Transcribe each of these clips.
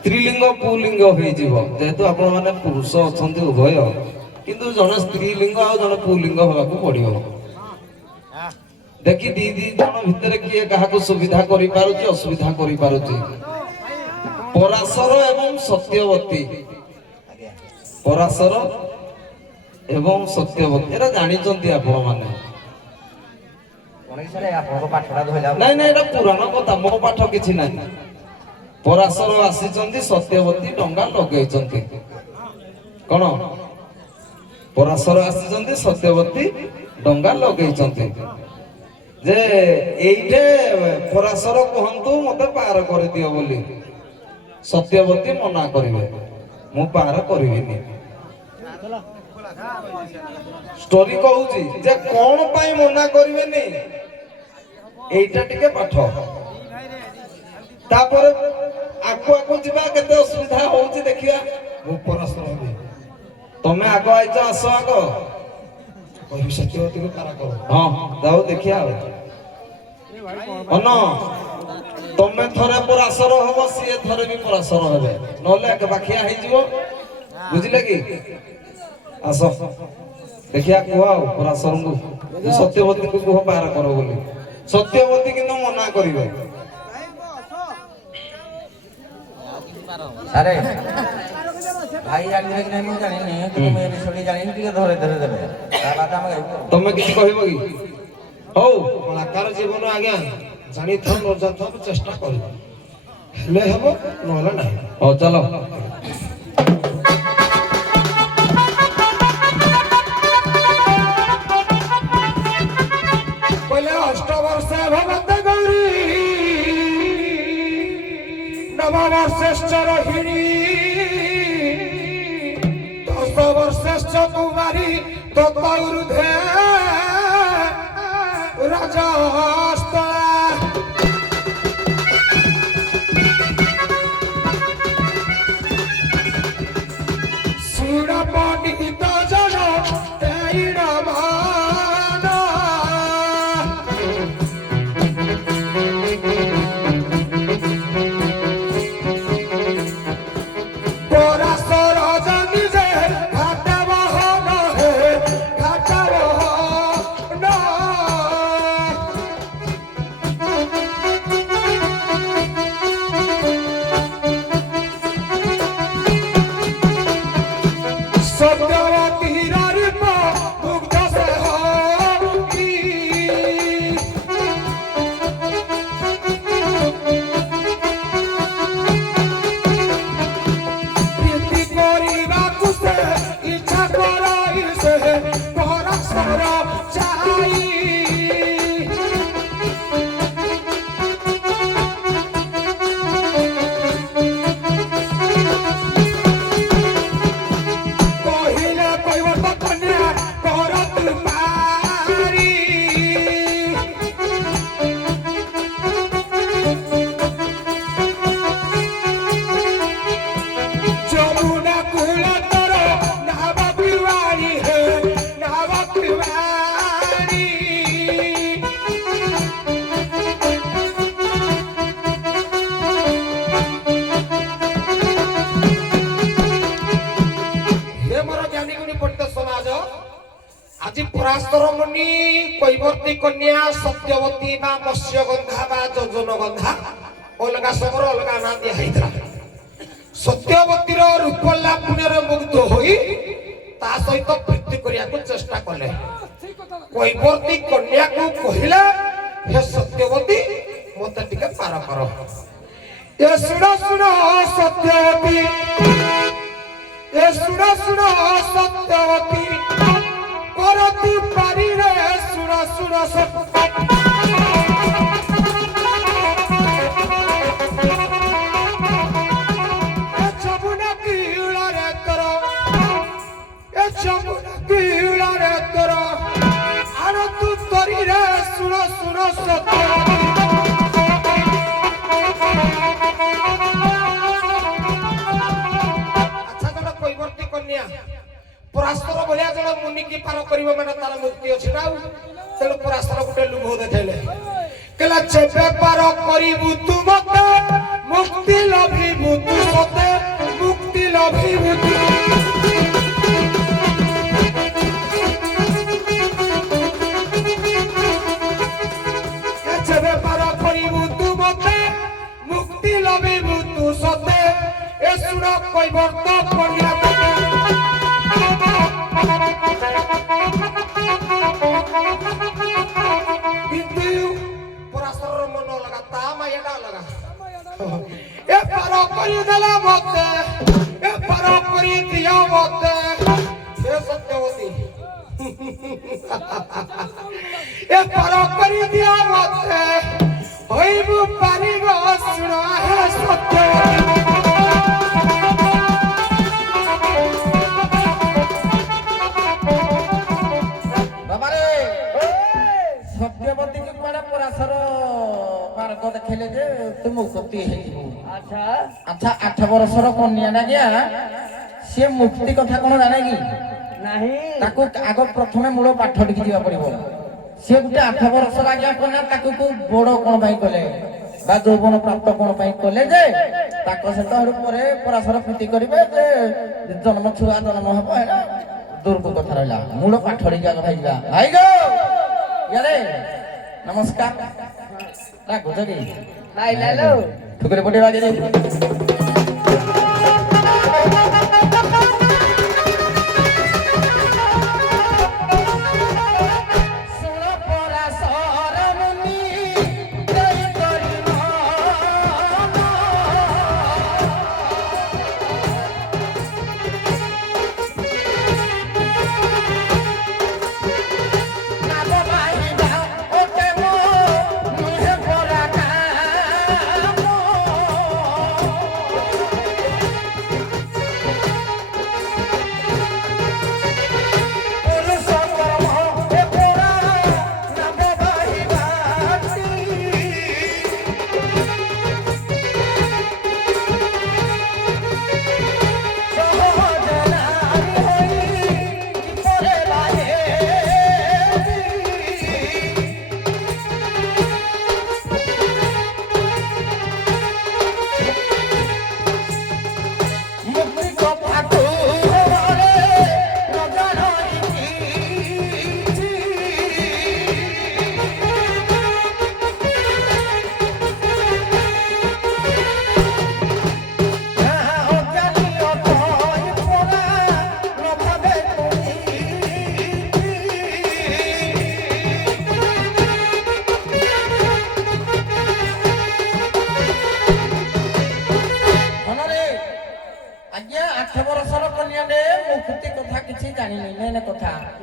स्त्रीलिंग पुलिंग जेहेतु आपण मैंने पुरुष अच्छा उभय किंतु जड़े स्त्रीलिंग आ जड़े पुलिंग होगा पड़ो देखी दी दी जन भितर किए क्या सुविधा असुविधा कर पराशर एवं सत्यवती पराशर एवं सत्यवती एरा जानिचंती आपण माने नहीं नहीं एटा पुराण कथा मो पाठ किछि नहीं पराशर आसीचंती सत्यवती डंगा लगेचंती कोन पराशर आसीचंती सत्यवती डंगा लगेचंती जे एइटे पराशर कहंतु मते पार कर दियो बोली सत्यवती मना करिवे मु पार करिविनी स्टोरी कहूची जे कोन पाई मना करिवेनी एइटा टिके पाठ तापर आको आको जिबा केते असुविधा होउची देखिया मु पराशर होबी तमे आगो आइचो आसो आगो कहि सत्यवती को पार करो हां जाओ देखिया अन तमे थरे पराशर होबो सिए थरे भी पराशर हेबे नले के बाखिया हे जिवो बुझिले कि आसो देखिया कुआ पराशर को सत्यवती को कुह पार करो बोली सत्यवती किंतु मना करिवे अरे भाई जानि कि नहीं मु जानि नहीं तुम मेरी छोड़ी जानि टिके धरे धरे देबे ता बात हम गाइबो तमे किछि कहबो कि हौ कलाकार जीवन आज्ञा जानी थो न जाथो चेष्टा करिबो हेले हबो नहले नाही हो चलो पहले अष्टवर्ष भगवत गौरी नववर्षश्च रोहिणी 10 वर्षश्च कुमारी ततैरुधे राजास्ता सुर पंडित जन तेईन माना पराशर जानी जे घाटा बहन हे घाटा बहन सत्यवती रूप मुग्ध से होगी प्रीति କରିବାକୁ से इच्छा कराई से पराशर चाही कहिले कैवत कन्या करत पारी जमुना कूल तर नाव पिवारी हे नाव पिवारी हे मोर ज्ञानी गुणी पंडित समाज आज पराशर मुनि कैवर्ती कन्या सत्यवती बा मत्स्यगंधा बा जोजनगंधा अलगा समर अलगा ना दिया हैतरा सत्यवतीर रूप लावण्यर मुग्ध होई ता सहित प्रीति करिया को चेष्टा कले कैवर्ती कन्या को कहिला हे सत्यवती मते टिके पार करो ए सुनो सुनो सत्यवती ए सुनो सुनो सत्यवती करती पारी रे सुनो सुनो जमुना कीड़ा रे तोरो ए जमुना कीड़ा रे तोरो आरो तू तोरी रे सुनो सुनो सत्यवती अच्छा जन कैवर्ती कन्या पराशर भलिया जन मुनि की पार करिवो माने तार मुक्ति अछि ना तेल पराशर गुटे लुभ देखेले केला चेपे पार करिबु तू मते मुक्ति लभिबु तू सत কৈবর্ত কন্যা কিন্তু পরাশর মন লগা তা মায়াটা লগা এ পার করি দেলা মতে এ পার করি দিয়া মতে এ সত্যবতী এ পার করি দিয়া মতে হইব পারিব শুণ হে সত্যবতী বাবারে সত্যবতী কি কোয়াড়া পরাশর মার্গ দেখাইলে যে তুমি মুক্তি হয়েଯିব। আচ্ছা আচ্ছা 8 বর্ষর কন্যাটা গিয়া সে মুক্তি কথা কোন জানে কি ନାହିଁ তাকে আগ প্রথমে মূল পাঠ টিকি ଯିବା পড়িব। সে গোটে 8 বর্ষর আজ্ঞা কন্যা তাকে বড় কোন পাই কলে বা যৌবন প্রাপ্ত কোন পাই কলে যে তাক সହିତ হেড়ু পরে পরাশর প্রীতি করিবে যে জন্ম ছুয়া জন্ম হব এটা দুর্গ কথা রহিলা মূল পাঠ টিকি আগ ভাই ଯିବା ভাই গো ইয়ারে নমস্কার রাখো জগি ଭାଇ ଲାଲୁ ঠুকরে পটে বাজে রে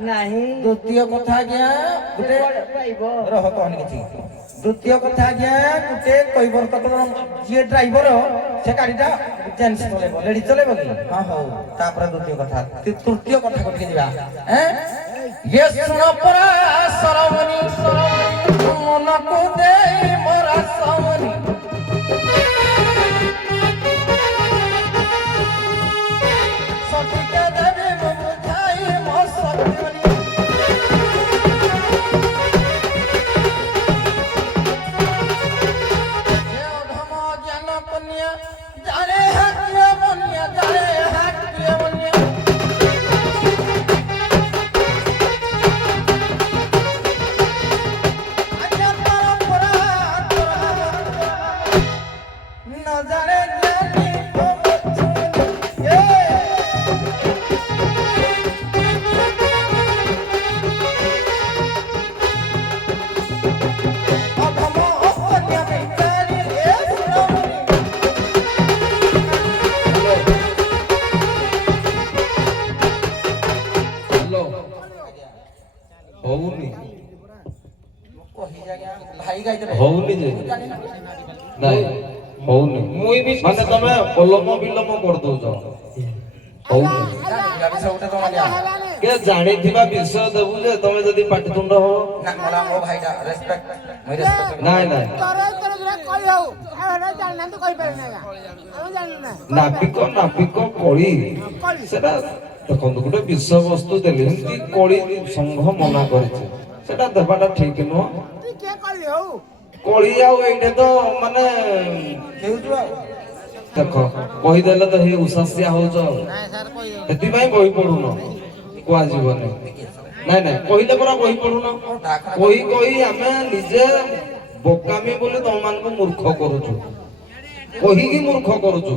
ନାହିଁ দ্বিতীয় কথা আজ্ঞা গোটে ପାଇବ রহ কহনি কিছু দ্বিতীয় কথা আজ্ঞা গোটে কৈবর্তক যে ড্রাইভর সে গাড়িটা জেন্টস চলেব লেডি চলেব কি হ্যাঁ হଉ তারপরে দ্বিতীয় কথা তৃতীয় কথা কোটিকে ଯିବା হ্যাঁ ইয়ে শুন পরা সরমনি মনকু দেই মোরা সমনি সঠিকে দেবে বুঝাই মো সত্যনি ହଉନି ଭାଇ ଗାଇଦେବେ ହଉନି ଯେ ନାଇଁ ହଉନି ମୁଇଁ ବି ମାନେ ତମେ ଅଲମ ବିଲମ କରିଦଉଛ ହଉନି ସବୁଟା ତମ ଦିଆ କେ ଜାଣିଥିବା ବିଷୟ ଦେବୁ ଯେ ତମେ ଯଦି ପାଟିତୁଣ୍ଡ ହବ ନା ମୋଲା ମୋ ଭାଇଟା ରେସପେକ୍ଟ ମୁଁ ରେସପେକ୍ଟ ନାଇଁ ନାଇଁ ନାବିକ କଳି ସେଟା ଦେଖନ୍ତୁ ଗୋଟେ ବିଷୟବସ୍ତୁ ଦେଲେ ଏମିତି କଳି ସଂଘ ମନା କରିছে ସେଟା ଦେବାଟା ଠିକ ନୁହଁ କଳି ଆଉ ଏଇଟା ତ ମାନେ ହେଉଛୁ ଆଉ ଦେଖ କହିଦେଲେ ତ ହେଇ ଉଷାସିଆ ହଉଛ ସେଥିପାଇଁ ବହି ପଢୁନ କୁହାଯିବନି ନାଇଁ ନାଇଁ କହିଲେ ପରା ବହି ପଢୁନ କହି କହି ଆମେ ନିଜେ ବୋକାମି ବୋଲି ତମ ମାନଙ୍କୁ ମୂର୍ଖ କରୁଛୁ କହିକି ମୂର୍ଖ କରୁଛୁ